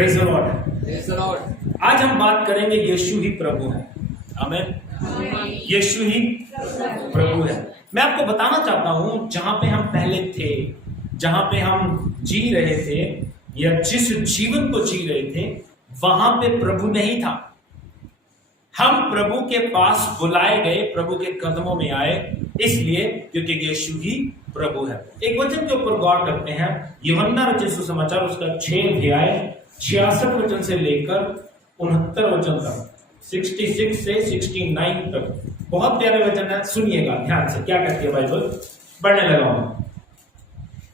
Praise the Lord. आज हम बात करेंगे यीशु ही प्रभु है। आमीन। यीशु ही प्रभु है। मैं आपको बताना चाहता हूं, जहां पे हम पहले थे, जहां पे हम जी रहे थे या जिस जीवन को जी रहे थे, वहां पे प्रभु नहीं था। हम प्रभु के पास बुलाए गए, प्रभु के कदमों में आए, इसलिए क्योंकि यीशु ही प्रभु है। एक वचन के ऊपर गौर करते हैं, यूहन्ना रचित सुसमाचार उसका 6 अध्याय 66 वचन से लेकर 69 वचन तक, 66 से 69 तक। बहुत प्यारे वचन है, सुनिएगा ध्यान से क्या कहती है बाइबल। पढ़ने लगा हूं।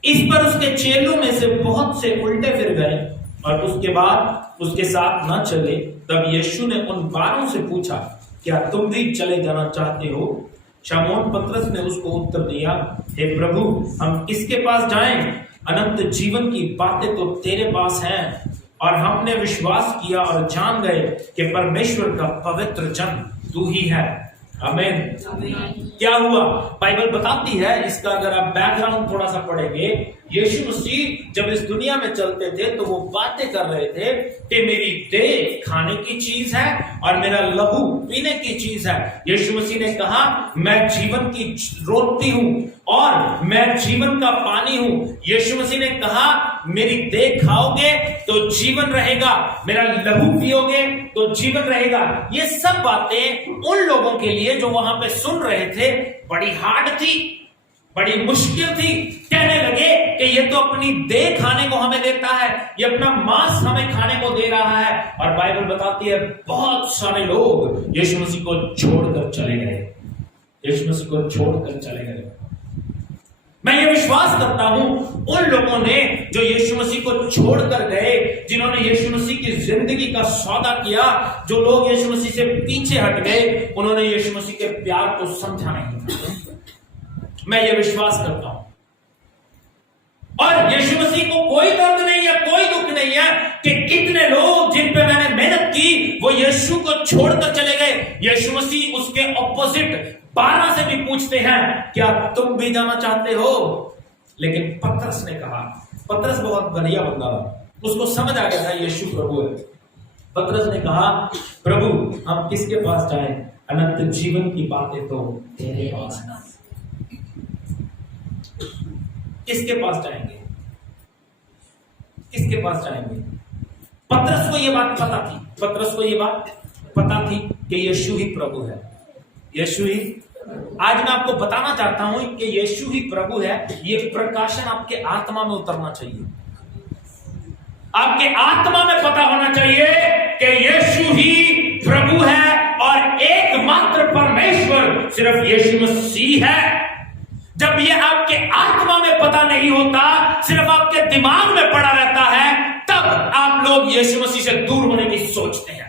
इस पर उसके चेलों में से बहुत से उल्टे फिर गए और उसके बाद उसके साथ न चले। तब यीशु ने उन 12 से पूछा, क्या तुम भी चले जाना चाहते हो? शमौन पतरस ने उसको उत्तर दिया, हे प्रभु, हम किसके पास जाएं? अनंत जीवन की बातें तो तेरे पास हैं, और हमने विश्वास किया और जान गए कि परमेश्वर का पवित्र जन तू ही है। आमीन। क्या हुआ? बाइबल बताती है, इसका अगर आप बैकग्राउंड थोड़ा सा पढ़ेंगे, यीशु मसीह जब इस दुनिया में चलते थे तो वो बातें कर रहे थे कि मेरी देह खाने की चीज है और मेरा लहू पीने की चीज है। यीशु मसीह ने कहा, मैं जीवन की रोटी हूं और मैं जीवन का पानी हूं। यीशु मसीह ने कहा, मेरी देह खाओगे तो जीवन रहेगा, मेरा लहू पियोगे तो जीवन रहेगा। ये सब बातें उन लोगों के लिए जो वहां पे सुन रहे थे बड़ी हार्ड थी, बड़ी मुश्किल थी। कहने लगे कि ये तो अपनी देह खाने को हमें देता है, ये अपना मांस हमें खाने को दे रहा है। और बाइबल बताती है बहुत सारे लोग यीशु मसीह को छोड़कर चले गए, यीशु मसीह को छोड़कर चले गए। मैं ये विश्वास करता हूं, उन लोगों ने जो यीशु मसीह को छोड़कर गए, जिन्होंने यीशु मसीह की जिंदगी का सौदा किया, जो लोग यीशु मसीह से पीछे हट गए, उन्होंने यीशु मसीह के प्यार को समझा नहीं। मैं ये विश्वास करता हूं। और यीशु मसीह को कोई दर्द नहीं है, कोई दुख नहीं है कि कितने लोग जिन पे मैंने मेहनत की वो यीशु को छोड़कर चले गए। यीशु मसीह उसके ऑपोजिट 12 से भी पूछते हैं, क्या तुम भी जाना चाहते हो? लेकिन पतरस ने कहा, पतरस बहुत बढ़िया बंदा था, उसको समझ आ गया था यीशु प्रभु है। पतरस ने कहा, प्रभु, हम किसके पास जाएं? अनंत जीवन की बातें तो तेरे पास हैं। किसके पास जाएंगे? किसके पास जाएंगे? पतरस को यह बात पता थी, पतरस को यह बात पता थी कि यीशु ही प्रभु है, यीशु ही। आज मैं आपको बताना चाहता हूं कि यीशु ही प्रभु है। ये प्रकाशन आपके आत्मा में उतरना चाहिए, आपके आत्मा में पता होना चाहिए कि यीशु ही प्रभु है और एकमात्र परमेश्वर सिर्फ यीशु मसीह है। जब ये आपके आत्मा में पता नहीं होता, सिर्फ आपके दिमाग में पड़ा रहता है, तब आप लोग यीशु मसीह से दूर होने की सोचते हैं।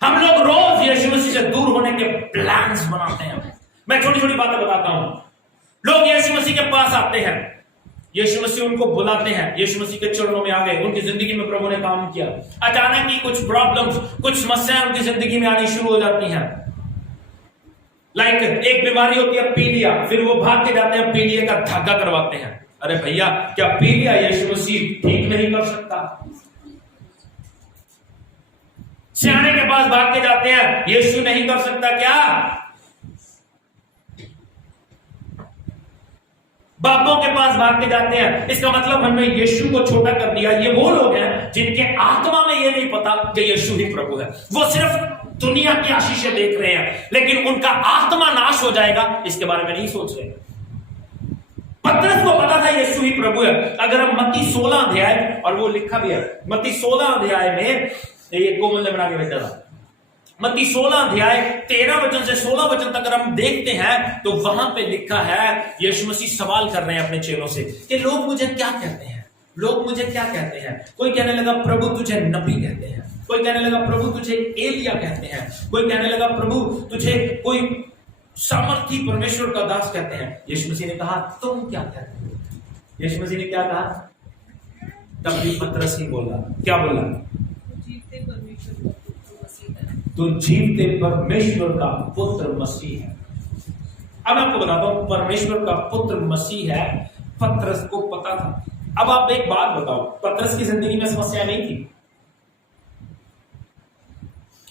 हम लोग रोज यीशु मसीह से दूर होने के प्लान्स बनाते हैं। मैं छोटी छोटी बातें बताता हूं। लोग यीशु मसीह के पास आते हैं, यीशु मसीह उनको बुलाते हैं, यीशु मसीह के चरणों में आ गए, उनकी जिंदगी में प्रभु ने काम किया। अचानक ही कुछ प्रॉब्लम्स, कुछ समस्याएं उनकी जिंदगी में आनी शुरू हो जाती हैं। लाइक एक बीमारी होती है पीलिया, फिर वो भाग के जाते हैं पीलिया का धागा करवाते हैं। अरे भैया, क्या पीलिया यीशु मसीह ठीक नहीं कर सकता? सियाने के पास भाग के जाते हैं, यीशु नहीं कर सकता क्या? बापों के पास भाग के जाते हैं, इसका मतलब हमने यीशु को छोटा कर दिया। ये वो लोग हैं जिनके आत्मा में ये नहीं पता कि यीशु ही प्रभु है। वो सिर्फ दुनिया की आशीषें देख रहे हैं, लेकिन उनका आत्मा नाश हो जाएगा इसके बारे में नहीं सोच रहे। पतरस को पता था यीशु ही प्रभु है। अगर हम मत्ती 16 अध्याय, और वो लिखा भी है मत्ती 16 अध्याय में, ये कोमल ने बना के भेजा था, मत्ती 16 अध्याय 13 वचन से 16 वचन तक अगर हम देखते हैं तो वहां पे लिखा है, यीशु मसीह सवाल कर रहे हैं अपने चेलों से कि लोग मुझे क्या कहते हैं, लोग मुझे क्या कहते हैं? कोई कहने लगा, प्रभु तुझे नबी कहते हैं। कोई कहने लगा, प्रभु तुझे एलिया कहते हैं। कोई कहने लगा, प्रभु तुझे कोई सामर्थी परमेश्वर का दास कहते हैं। यीशु मसीह ने कहा, तुम क्या कहते हो? यीशु मसीह ने क्या कहा? तब भी पतरस ही बोला, क्या बोला? तू जीवते परमेश्वर का पुत्र मसीह है। अब मैं आपको बताता हूं, परमेश्वर का पुत्र मसीह है। पतरस को पता था। अब आप एक बात बताओ, पतरस की जिंदगी में समस्या नहीं थी?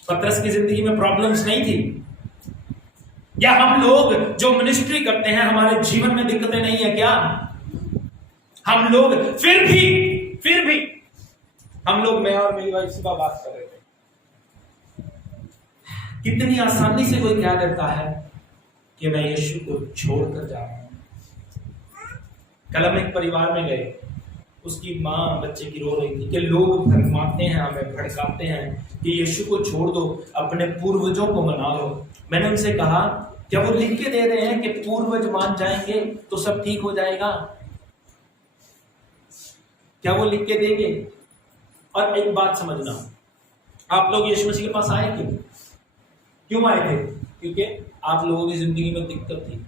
पतरस की जिंदगी में प्रॉब्लम्स नहीं थी? या हम लोग जो मिनिस्ट्री करते हैं हमारे जीवन में दिक्कतें नहीं है क्या? हम लोग फिर भी हम लोग, मैं और मेरी वाइफ सुबह बात कर रहे थे, कितनी आसानी से कोई कह देता है कि मैं यीशु को छोड़कर जा रहा हूं। कल हम एक परिवार में गए, उसकी माँ बच्चे की रो रही थी कि लोग भड़काते हैं, हमें भड़काते हैं कि यीशु को छोड़ दो, अपने पूर्वजों को मना लो। मैंने उनसे कहा, क्या वो लिख के दे रहे हैं कि पूर्वज मान जाएंगे तो सब ठीक हो जाएगा? क्या वो लिख के देंगे? और एक बात समझना, आप लोग यीशु मसीह के पास आए क्यों आए थे? क्योंकि आप लोगों की जिंदगी में दिक्कत थी।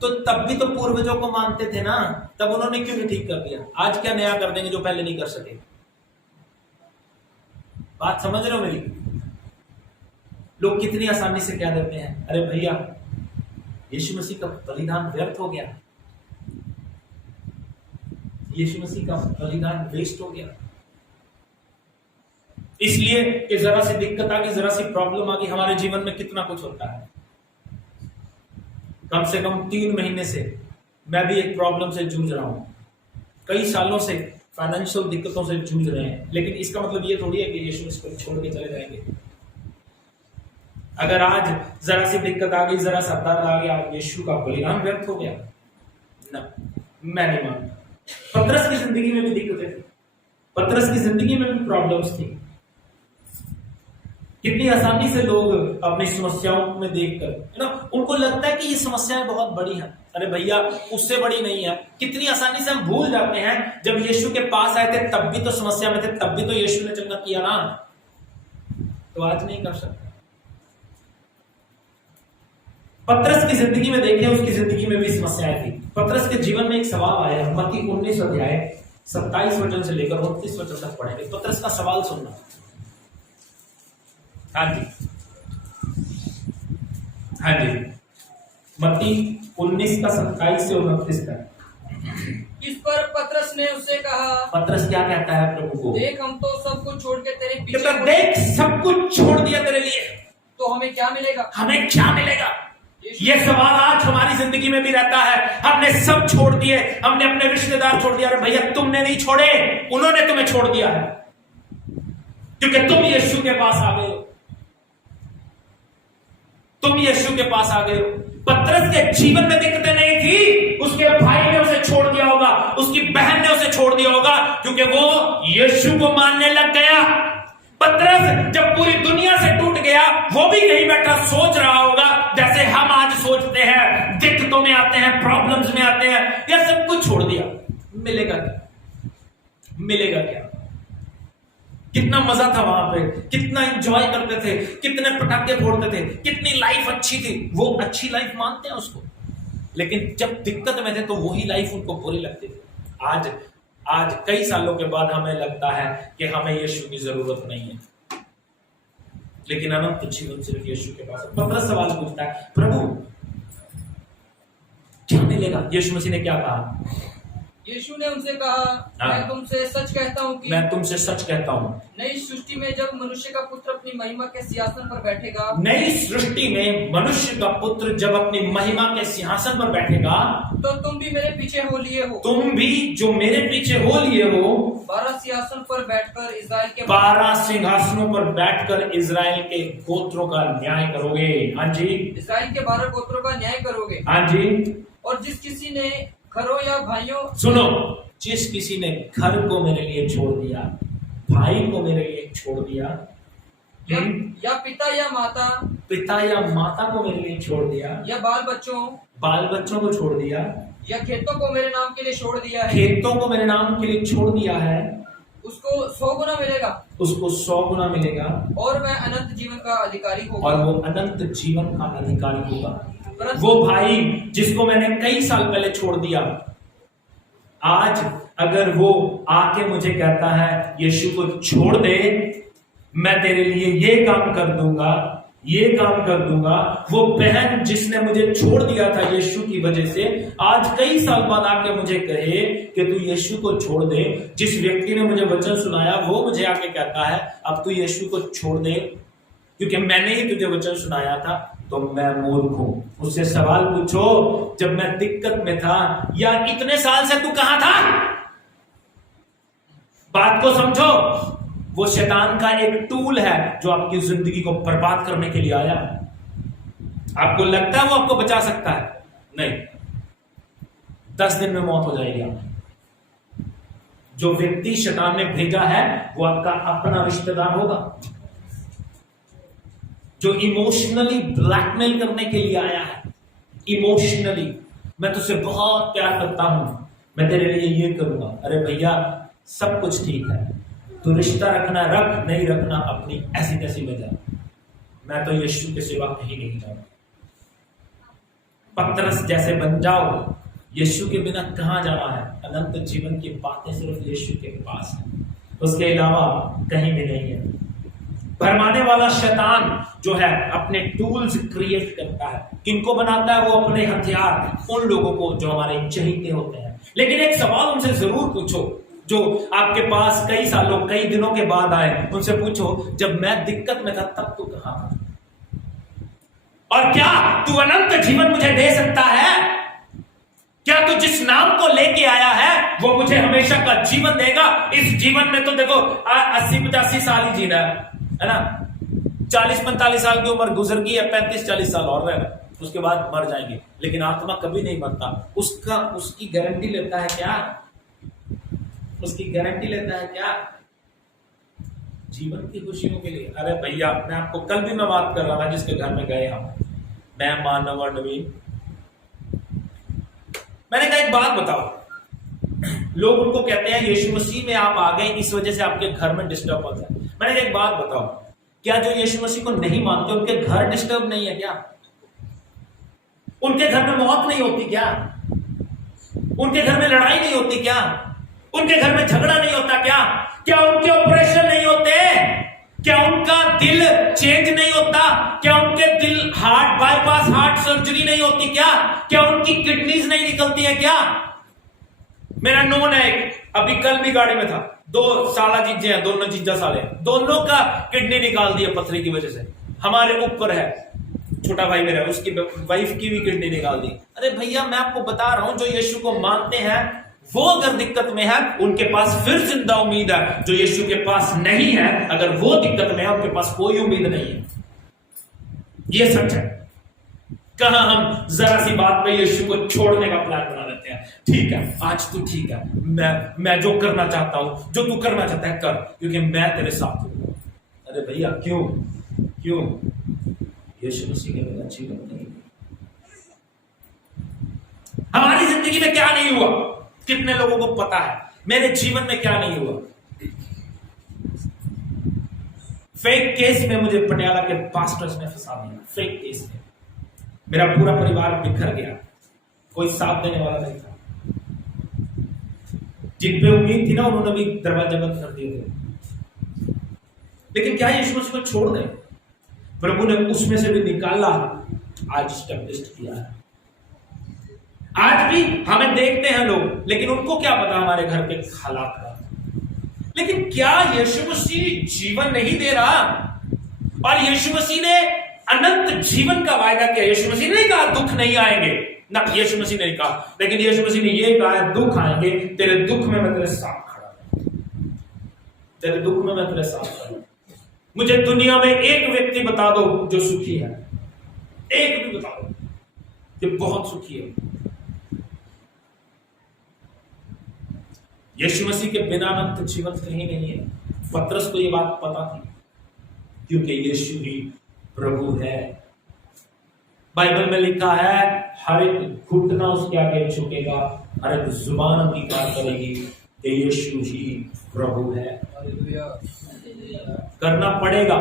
तो तब भी तो पूर्वजों को मानते थे ना, तब उन्होंने क्यों नहीं ठीक कर दिया? आज क्या नया कर देंगे जो पहले नहीं कर सके? बात समझ रहे हो मेरी? लोग कितनी आसानी से क्या देते हैं, अरे भैया यीशु मसीह का बलिदान व्यर्थ हो गया, यीशु मसीह का बलिदान वेस्ट हो गया, इसलिए कि जरा सी दिक्कत आ गई, जरा सी प्रॉब्लम आ गई। हमारे जीवन में कितना कुछ होता है। कम से कम 3 महीने से मैं भी एक प्रॉब्लम से जूझ रहा हूं, कई सालों से फाइनेंशियल दिक्कतों से जूझ रहे हैं। लेकिन इसका मतलब ये थोड़ी है कि यीशु मसीह को छोड़ के चले जाएंगे। अगर आज जरा सी दिक्कत आ गई, जरा सा दर्द आ गया, यीशु का बलिदान व्यर्थ हो गया ना, मैं नहीं मानता। पतरस की जिंदगी में भी दिक्कतें थी, पतरस की जिंदगी में भी प्रॉब्लम्स थी। कितनी आसानी से लोग अपनी समस्याओं में देखकर, है ना, उनको लगता है कि ये समस्याएं बहुत बड़ी हैं। अरे भैया उससे बड़ी नहीं है। कितनी आसानी से हम भूल जाते हैं, जब यीशु के पास आए थे तब भी तो समस्या में थे, तब भी तो यीशु ने चंगा किया ना, तो आज नहीं कर सकते। पतरस की जिंदगी में देखें, उसकी जिंदगी में भी समस्याएं थी। पतरस के जीवन में एक सवाल आया, मत्ती 19 अध्याय 27 वचन से लेकर 29 वचन तक पढ़ेंगे। पतरस का सवाल सुनना। हाँ जी, हाँ जी, मत्ती 19 का 27 से 29 तक। इस पर पतरस ने उससे कहा, पतरस क्या कहता है प्रभु को? देख हम तो सब कुछ छोड़ के तेरे पीछे, देख सब कुछ छोड़ दिया तेरे लिए, तो हमें क्या मिलेगा? हमें क्या मिलेगा? ये सवाल आज हमारी जिंदगी में भी रहता है। हमने सब छोड़ दिए, हमने अपने रिश्तेदार छोड़ दिया। अरे भैया तुमने नहीं छोड़े, उन्होंने तुम्हें छोड़ दिया है, क्योंकि तुम यीशु के पास आ गए हो, तुम यीशु के पास आ गए हो। पतरस के जीवन में दिक्कतें नहीं थी, उसके भाई ने उसे छोड़ दिया होगा, उसकी बहन ने उसे छोड़ दिया होगा, क्योंकि वो यीशु को मानने लग गया। पतरस जब पूरी दुनिया से टूट गया, वो भी यही बैठा सोच रहा होगा जैसे हम आज सोचते हैं, दिक्कतों में आते हैं, प्रॉब्लम्स में आते हैं, या सब कुछ छोड़ दिया, मिलेगा क्या? मिलेगा क्या? कितना मजा था वहां पे, कितना एंजॉय करते थे, कितने पटाखे फोड़ते थे, कितनी लाइफ अच्छी थी। वो अच्छी लाइफ मानते हैं उसको, लेकिन जब दिक्कत में थे तो वही लाइफ उनको बुरी लगती थी। आज कई सालों के बाद हमें लगता है कि हमें यीशु की जरूरत नहीं है, लेकिन अनंत जीवन सिर्फ यीशु के पास है। 15 सवाल पूछता है, प्रभु क्या मिलेगा? यीशु मसीह ने क्या कहा? यीशु ने उनसे कहा, मैं तुमसे सच कहता हूँ कि, मैं तुमसे सच कहता हूँ, नई सृष्टि में जब मनुष्य का पुत्र अपनी महिमा के सिंहासन पर बैठेगा, नई सृष्टि में मनुष्य का पुत्र जब अपनी महिमा के सिंहासन पर बैठेगा, तो तुम भी मेरे पीछे हो लिए हो, तुम भी जो मेरे पीछे हो लिए हो, 12 सिंहासन पर बैठकर इस्राएल के 12 सिंहासनों पर बैठकर इजराइल के गोत्रों का न्याय करोगे। हाँ जी, इस्राएल के 12 गोत्रों का न्याय करोगे। हाँ जी, और जिस किसी ने घरों या भाइयों, सुनो, जिस किसी ने घर को मेरे लिए छोड़ दिया, भाई को मेरे लिए छोड़ दिया, या पिता या माता को मेरे लिए छोड़ दिया, या बाल बच्चों को छोड़ दिया, या खेतों को मेरे नाम के लिए छोड़ दिया है, खेतों को मेरे नाम के लिए छोड़ दिया है, उसको 100 गुना मिलेगा, उसको 100 गुना मिलेगा, और वह अनंत जीवन का अधिकारी होगा, और वो अनंत जीवन का अधिकारी होगा। वो भाई जिसको मैंने कई साल पहले छोड़ दिया, आज अगर वो आके मुझे कहता है यीशु को छोड़ दे, मैं तेरे लिए ये काम कर दूंगा, ये काम कर दूंगा। वो बहन जिसने मुझे छोड़ दिया था यीशु की वजह से, आज कई साल बाद आके मुझे कहे कि तू यीशु को छोड़ दे। जिस व्यक्ति ने मुझे वचन सुनाया वो मुझे आके कहता है अब तू यीशु को छोड़ दे क्योंकि मैंने ही तुझे वचन सुनाया था। तो मैं मूर्ख हूं। उससे सवाल पूछो, जब मैं दिक्कत में था या इतने साल से तू कहां था? बात को समझो। वो शैतान का एक टूल है जो आपकी जिंदगी को बर्बाद करने के लिए आया है। आपको लगता है वो आपको बचा सकता है? नहीं, 10 दिन में मौत हो जाएगी आपकी। जो व्यक्ति शैतान ने भेजा है वो आपका अपना रिश्तेदार होगा जो इमोशनली ब्लैकमेल करने के लिए आया है। इमोशनली, मैं तुझसे बहुत प्यार करता हूं, मैं तेरे लिए ये करूंगा। अरे भैया, सब कुछ ठीक है, तू रिश्ता रखना रख, नहीं रखना अपनी ऐसी तैसी वजह। मैं तो यीशु के सिवा कहीं नहीं जाऊंगा। पतरस जैसे बन जाओ। यीशु के बिना कहां जाना है? अनंत जीवन की बातें सिर्फ यीशु के पास है, उसके अलावा कहीं भी नहीं है। भरमाने वाला शैतान जो है अपने टूल्स क्रिएट करता है। किनको बनाता है? वो अपने हथियार, उन लोगों को जो हमारे चहीते होते हैं। लेकिन एक सवाल उनसे जरूर पूछो जो आपके पास कई सालों कई दिनों के बाद आए। उनसे पूछो, जब मैं दिक्कत में था तब तू कहां था? और क्या तू अनंत जीवन मुझे दे सकता है? क्या तू जिस नाम को लेके आया है वो मुझे हमेशा का जीवन देगा? इस जीवन में तो देखो 80-85 साल ही जीना है ना। 40-45 साल की उम्र गुजर गई है, 35-40 साल और रहना, उसके बाद मर जाएंगे। लेकिन आत्मा कभी नहीं मरता। उसकी गारंटी लेता है क्या? उसकी गारंटी लेता है क्या? जीवन की खुशियों के लिए। अरे भैया, मैं आपको कल भी मैं बात कर रहा था जिसके घर में गए हम, मैं, मानव और नवीन। मैंने कहा एक बात बताओ, लोग उनको कहते हैं यीशु मसीह में आप आ गए इस वजह से आपके घर में डिस्टर्ब होता है। मैंने कहा एक बात बताओ, क्या जो यीशु मसीह को नहीं मानते उनके घर डिस्टर्ब नहीं है क्या? उनके घर में मौत नहीं होती क्या? उनके घर में लड़ाई नहीं होती क्या? उनके घर में झगड़ा नहीं होता क्या? क्या उनके ऑपरेशन नहीं होते? क्या उनका दिल चेंज नहीं होता? क्या उनके दिल हार्ट बाईपास हार्ट सर्जरी नहीं होती क्या? क्या उनकी किडनीज नहीं निकलती है क्या? मेरा नोन है एक, अभी कल भी गाड़ी में था, 2 साला जीजे हैं, दोनों जीजा साले, दोनों का किडनी निकाल दिया पथरी की वजह से। हमारे ऊपर है छोटा भाई मेरा, उसकी वाइफ की भी किडनी निकाल दी। अरे भैया, मैं आपको बता रहा हूं, जो यीशु को मानते हैं वो अगर दिक्कत में है उनके पास फिर जिंदा उम्मीद है। जो यीशु के पास नहीं है, अगर वो दिक्कत में है, उनके पास कोई उम्मीद नहीं है। ये सच है। कहां हम जरा सी बात पे यीशु को छोड़ने का प्लान बना लेते हैं। ठीक है, आज तू ठीक है, मैं जो करना चाहता हूं, जो तू करना चाहता है कर, क्योंकि मैं तेरे साथ हूं। अरे भैया, क्यों? यीशु मसीह के बिना जीवन नहीं। हमारी जिंदगी में क्या नहीं हुआ? कितने लोगों को पता है मेरे जीवन में क्या नहीं हुआ? फेक केस में मुझे पटियाला के पास्टर्स ने फंसा दिया। फेक केस में मेरा पूरा परिवार बिखर गया, कोई साथ देने वाला नहीं था। जिन पे उम्मीद थी ना, उन्होंने भी दरवाजा बंद कर दिए थे। लेकिन क्या यीशु मसीह को छोड़ दे? प्रभु ने उसमें से भी निकाला, आज स्टैब्लिश्ड किया है। आज भी हमें देखते हैं लोग, लेकिन उनको क्या पता हमारे घर के हालात का। लेकिन क्या यीशु मसीह जीवन नहीं दे रहा? और यीशु मसीह ने अनंत जीवन का वायदा किया। यीशु मसीह ने कहा दुख नहीं आएंगे ना, यीशु मसीह ने कहा, लेकिन यीशु मसीह ने यह कहा दुख आएंगे, तेरे दुख में मैं तेरे साथ खड़ा हूं। तेरे दुख में मैं तेरे साथ खड़ा हूं। मुझे दुनिया में एक व्यक्ति बता दो जो सुखी है, एक भी बता दो जो बहुत सुखी है। यीशु मसीह के बिना अनंत जीवन कहीं नहीं है। पतरस को यह बात पता थी, क्योंकि यीशु ही प्रभु है। बाइबल में लिखा है, हर एक घुटना उसके आगे झुकेगा, हर एक जुबान अंगीकार करेगी कि यीशु ही प्रभु है। करना पड़ेगा।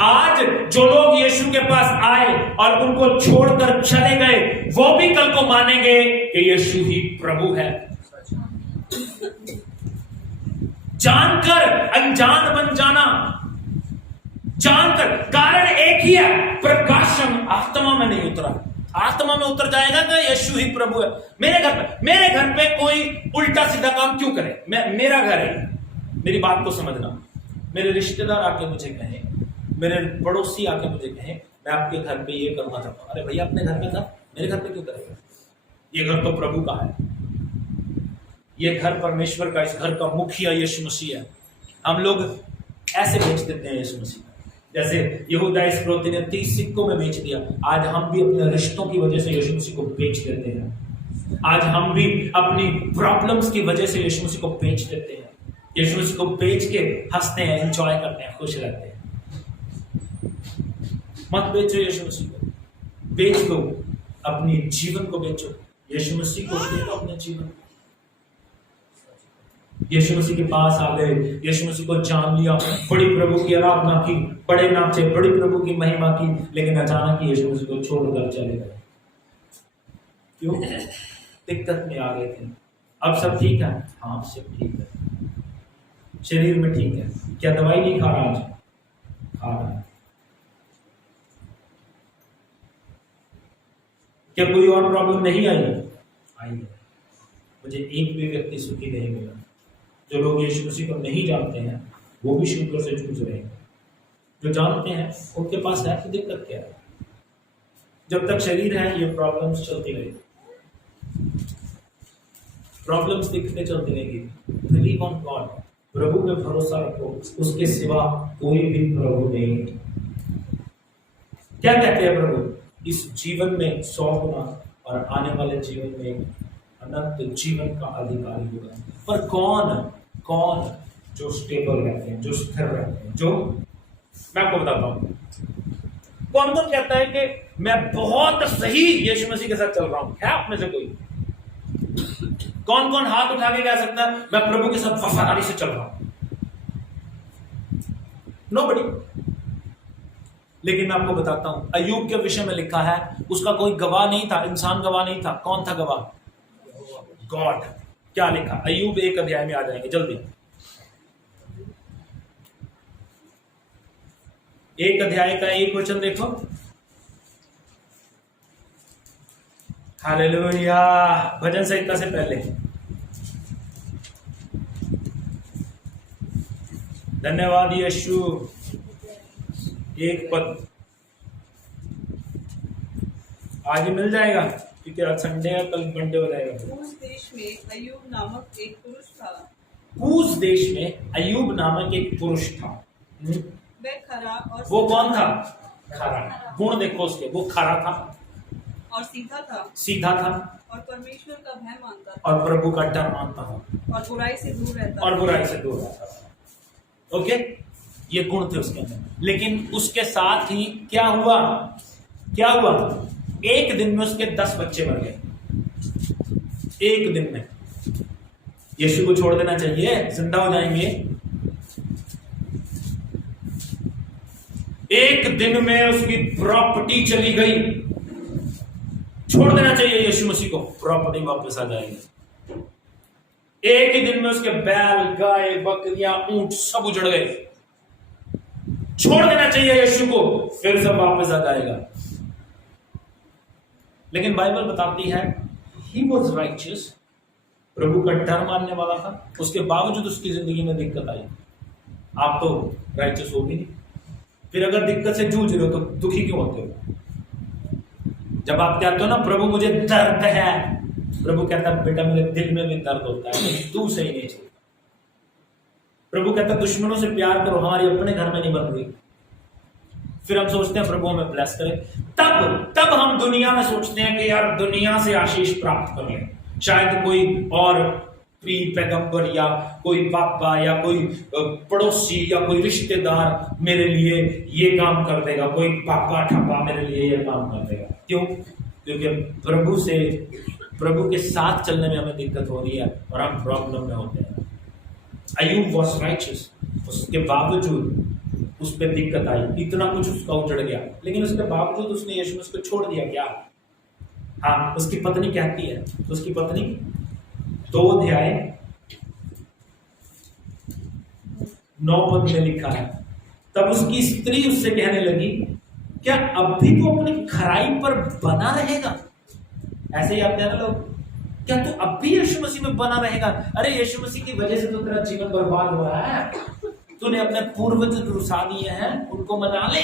आज जो लोग यीशु के पास आए और उनको छोड़कर चले गए, वो भी कल को मानेंगे कि यीशु ही प्रभु है। जानकर अनजान बन जाना जानकर, कारण एक ही है, प्रकाशन आत्मा में नहीं उतरा। आत्मा में उतर जाएगा तो यीशु ही प्रभु है। मेरे घर पे कोई उल्टा सीधा काम क्यों करे? मेरा घर है, मेरी बात को समझना। मेरे रिश्तेदार आके मुझे कहे, मेरे पड़ोसी आके मुझे कहे मैं आपके घर पे ये करना चाहता हूं। अरे भैया अपने घर पे कर, मेरे घर पे क्यों करेगा? ये घर तो प्रभु का है, ये घर परमेश्वर का, इस घर का मुखिया यीशु मसीह है। हम लोग ऐसे बेच देते हैं यीशु मसीह, जैसे यहूदा इस्करियोती ने 30 सिक्कों में बेच दिया। आज हम भी अपने रिश्तों की वजह से यीशु मसीह को बेच देते हैं। आज हम भी अपनी प्रॉब्लम्स की वजह से यीशु मसीह को बेच देते हैं। यीशु मसीह को बेच के हंसते हैं, एंजॉय करते हैं, खुश रहते हैं। मत बेचो यीशु मसीह को, बेच दो अपनी जीवन को, बेचो यीशु मसीह को, दे दो अपने जीवन। यीशु मसीह के पास आ गए, यीशु मसीह को जान लिया, बड़ी प्रभु की आराधना की, बड़े नाचे, बड़ी प्रभु की महिमा की, लेकिन अचानक यीशु मसीह को छोड़कर चले गए। क्यों? दिक्कत में आ गए थे। अब सब ठीक है? हाँ सब ठीक है, शरीर में ठीक है। क्या दवाई नहीं खा रहा? आज खा रहा है। क्या कोई और प्रॉब्लम नहीं आई? आई है। मुझे एक भी व्यक्ति सुखी नहीं मिला। जो लोग यीशु मसीह को नहीं जानते हैं वो भी शुक्र से जूझ रहे हैं। जो जानते हैं उनके पास है तो दिक्कत क्या है? जब तक शरीर है ये प्रॉब्लम्स चलती रहेगी, प्रॉब्लम्स दिखते चलती रहेगी। बिलीव ऑन गॉड, प्रभु पे भरोसा रखो, उसके सिवा कोई भी प्रभु नहीं। क्या कहते हैं प्रभु? इस जीवन में 100 गुना और आने वाले जीवन में अनंत जीवन का अधिकारी होगा। पर कौन जो स्टेबल रहते हैं, जो स्थिर रहते हैं, जो, मैं आपको बताता हूं कौन कहता है कि मैं बहुत सही यीशु मसीह के साथ चल रहा हूं। है आप में से कोई? कौन हाथ उठा के कह सकता है मैं प्रभु के साथ वफादारी से चल रहा हूं? नोबडी। लेकिन मैं आपको बताता हूं, अय्यूब के विषय में लिखा है उसका कोई गवाह नहीं था, इंसान गवाह नहीं था। कौन था गवाह? गॉड। क्या लिखा? अय्यूब 1 अध्याय में आ जाएंगे जल्दी। 1 अध्याय का 1 वचन देखो। हालेलुया। भजन संहिता से पहले। धन्यवाद यीशु। 1 पद आज ही मिल जाएगा क्योंकि आज संडे है, कल मंडे हो जाएगा। कूश देश में अय्यूब नामक एक पुरुष था। कूश देश में अय्यूब नामक एक पुरुष था। वह खरा और वो कौन था? खरा। गुण देखो उसके, वो खरा था और सीधा था और परमेश्वर का भय मानता था और प्रभु का डर मानता था और बुराई से दूर रहता था। ओके, ये गुण थे उसके अंदर। लेकिन उसके साथ ही क्या हुआ? एक दिन में उसके 10 बच्चे मर गए। एक दिन में। यीशु को छोड़ देना चाहिए, जिंदा हो जाएंगे। एक दिन में उसकी प्रॉपर्टी चली गई। छोड़ देना चाहिए यीशु मसीह को, प्रॉपर्टी वापस आ जाएगी। एक ही दिन में उसके बैल, गाय, बकरियां, ऊंट सब उजड़ गए। छोड़ देना चाहिए यीशु को, फिर सब वापस आ जाएगा। लेकिन बाइबल बताती है ही वॉज राइचियस, प्रभु का डर मानने वाला था, उसके बावजूद उसकी जिंदगी में दिक्कत आई। आप तो राइचियस हो भी नहीं, फिर अगर दिक्कत से जूझ रहे हो तो दुखी क्यों होते हो? जब आप कहते हो ना प्रभु मुझे दर्द है, प्रभु कहता है बेटा मेरे दिल में भी दर्द होता है, तू सही नहीं चलता। प्रभु कहता है दुश्मनों से प्यार करो, हमारी अपने घर में नहीं बन रही। फिर हम सोचते हैं प्रभु हमें ब्लेस करे। तब हम दुनिया में सोचते हैं कि यार दुनिया से आशीष प्राप्त कर लें। शायद कोई और पीर पैगंबर या कोई बाबा या कोई पड़ोसी या कोई रिश्तेदार मेरे लिए ये काम कर देगा, कोई पापा ठप्पा मेरे लिए ये काम कर देगा। क्यों? क्योंकि प्रभु के साथ चलने में हमें दिक्कत हो रही है और हम प्रॉब्लम में होते हैं। अय्यूब वॉज राइचियस, उसके बावजूद उस पर दिक्कत आई, इतना कुछ उसका उजड़ गया, लेकिन उसके बावजूद उसने यीशु मसीह को छोड़ दिया। क्या? हाँ, उसकी पत्नी कहती है, उसकी पत्नी 2 अध्याय 9 पद में लिखा है, तब उसकी स्त्री उससे कहने लगी, क्या अब भी तू अपनी खराई पर बना रहेगा? ऐसे ही आते हैं ना लोग, क्या तू अब भी यीशु मसीह में बना रहेगा? अरे यीशु मसीह की वजह से तो तेरा जीवन बर्बाद हुआ है, तूने अपने पूर्वज रुसा दिए हैं, उनको मना ले।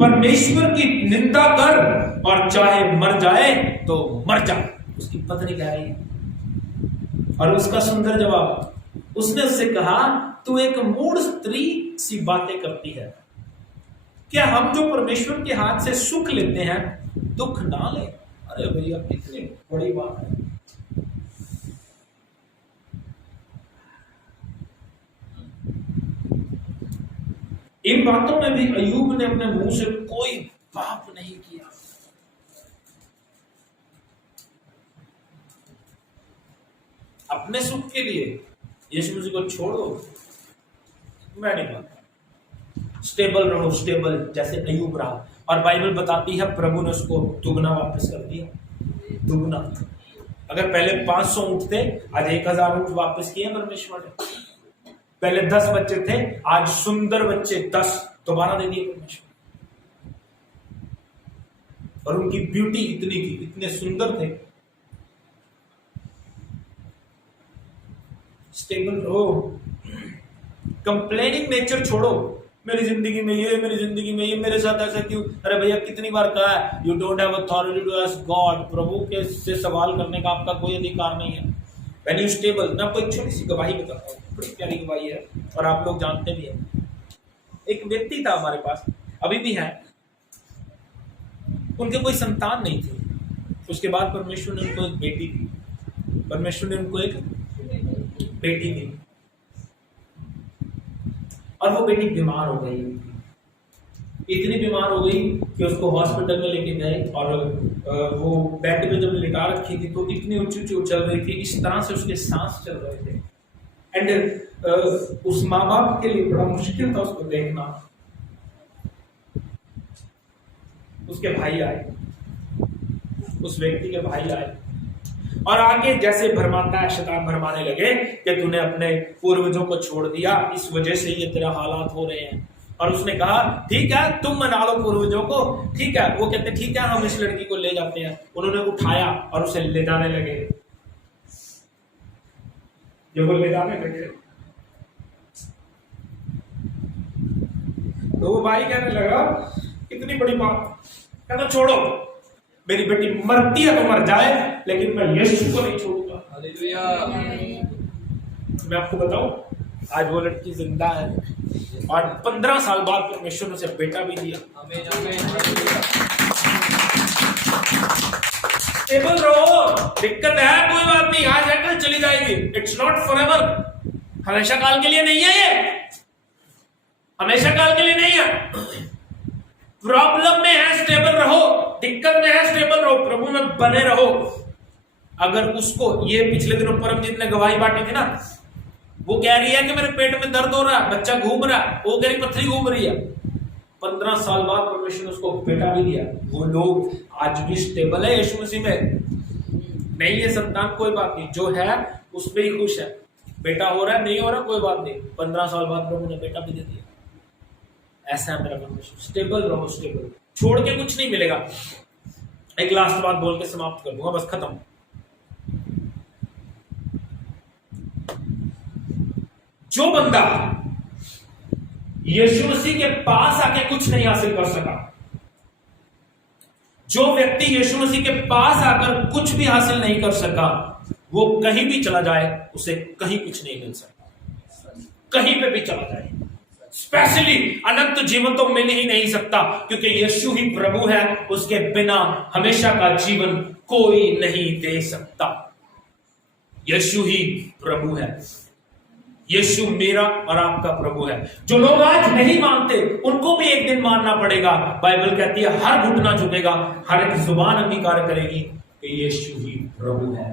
परमेश्वर की निंदा कर और चाहे मर जाए तो मर जा, उसकी पत्नी कह रही है। और उसका सुंदर जवाब, उसने उससे कहा, तू एक मूढ़ स्त्री सी बातें करती है। क्या हम जो परमेश्वर के हाथ से सुख लेते हैं दुख ना ले? अरे भैया कितनी बड़ी बात है। इन बातों में भी अय्यूब ने अपने मुंह से कोई पाप नहीं किया। अपने सुख के लिए यीशु मसीह को छोड़ो, मैं नहीं मानता। स्टेबल रहो, स्टेबल जैसे अय्यूब रहा। और बाइबल बताती है प्रभु ने उसको दुगना वापस कर दिया, दुगना। अगर पहले 500 ऊंट थे, आज 1000 ऊंट वापस किए परमेश्वर ने। पहले 10 बच्चे थे, आज सुंदर बच्चे 10 दोबारा दे दिए परमेश्वर। और उनकी ब्यूटी इतनी थी, इतने सुंदर थे। स्टेबल रहो, कंप्लेनिंग नेचर छोड़ो। मेरी जिंदगी में ये, मेरी जिंदगी में ये, मेरे साथ ऐसा क्यों? अरे भैया कितनी बार कहा है, you don't have authority to ask God. प्रभु के से सवाल करने का आपका कोई अधिकार नहीं है। व्हेन यू स्टेबल, मैं आपको एक छोटी सी गवाही बताता हूँ, बड़ी प्यारी गवाही है और आप लोग जानते भी हैं। एक व्यक्ति था हमारे पास, अभी भी है, उनके कोई संतान नहीं थी। उसके बाद परमेश्वर ने उनको एक बेटी दी, परमेश्वर ने उनको एक बेटी दी। और वो बेटी बीमार हो गई, इतनी बीमार हो गई कि उसको हॉस्पिटल में लेके गए। और वो बेड पे जब लिटा रखी थी तो इतनी ऊंची ऊंची उछल रही थी, इस तरह से उसके सांस चल रहे थे। एंड उस माँ बाप के लिए बड़ा मुश्किल था उसको देखना। उसके भाई आए, उस व्यक्ति के भाई आए और आगे जैसे भरमाता है, शैतान भरमाने लगे कि तूने अपने पूर्वजों को छोड़ दिया, इस वजह से ये तेरा हालात हो रहे हैं। और उसने कहा ठीक है, तुम मना लो पूर्वजों को, ठीक है। वो कहते ठीक है, हम इस लड़की को ले जाते हैं। उन्होंने उठाया और उसे ले जाने लगे। जब वो ले जाने लगे तो वो भाई कहने लगा, इतनी बड़ी बात, कहता छोड़ो, मेरी बेटी मरती है तो मर जाए, लेकिन मैं यीशु को नहीं छोड़ूंगा। हालेलुया। मैं आपको बताऊं, आज वो लड़की जिंदा है और 15 साल बाद परमेश्वर ने उसे बेटा भी दिया। आमीन आमीन। स्टेबल रहो, दिक्कत है कोई बात नहीं, आज है कल चली जाएगी। इट्स नॉट फॉरएवर, हमेशा काल के लिए नहीं है, ये हमेशा काल के लिए नहीं है। प्रॉब्लम में है स्टेबल रहो, दिक्कत में है स्टेबल रहो, प्रभु में बने रहो। अगर उसको, ये पिछले दिनों परमजीत ने गवाही बांटी थी ना, वो कह रही है कि मेरे पेट में दर्द हो रहा है, बच्चा घूम रहा है, वो कह रही पथरी घूम रही है। 15 साल बाद परमेश्वर ने उसको बेटा भी दिया। वो लोग आज भी स्टेबल है यीशु मसीह में। नहीं है संतान, कोई बात नहीं, जो है उसमें ही खुश है। बेटा हो रहा है, नहीं हो रहा, कोई बात नहीं, 15 साल बाद प्रभु ने बेटा भी दे दिया। ऐसा है मेरा परमेश्वर। स्टेबल रहो, स्टेबल, छोड़ के कुछ नहीं मिलेगा। एक लास्ट बात बोल के समाप्त कर दूंगा, बस खत्म। जो बंदा यीशु मसीह के पास आके कुछ नहीं हासिल कर सका, जो व्यक्ति यीशु मसीह के पास आकर कुछ भी हासिल नहीं कर सका, वो कहीं भी चला जाए उसे कहीं कुछ नहीं मिल सकता। कहीं पे भी चला जाए, स्पेशली अनंत जीवन तो मिल ही नहीं सकता, क्योंकि यीशु ही प्रभु है। उसके बिना हमेशा का जीवन कोई नहीं दे सकता। यीशु ही प्रभु है। यीशु मेरा और आपका प्रभु है। जो लोग आज नहीं मानते उनको भी एक दिन मानना पड़ेगा। बाइबल कहती है हर घुटना झुकेगा, हर एक जुबान अंगीकार करेगी कि यीशु ही प्रभु है।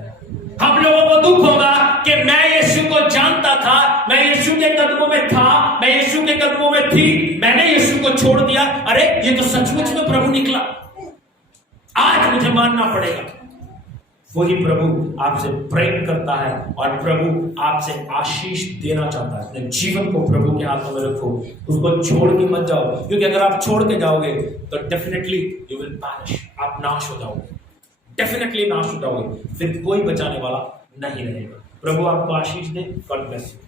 हम लोगों को दुख होगा कि मैं यीशु को जानता था, मैं यीशु के कदमों में था, मैं यीशु के कदमों में थी, मैंने यीशु को छोड़ दिया। अरे ये तो सचमुच में प्रभु निकला, आज मुझे मानना पड़ेगा। वही प्रभु आपसे प्रेम करता है और प्रभु आपसे आशीष देना चाहता है। अपने जीवन को प्रभु के हाथों में रखो, उसको छोड़ के मत जाओ, क्योंकि अगर आप छोड़ के जाओगे तो डेफिनेटली यू विल पैरिश, आप नाश हो जाओगे, डेफिनेटली नाश हो जाओगे, फिर कोई बचाने वाला नहीं रहेगा। प्रभु आपको आशीष दे। God bless you.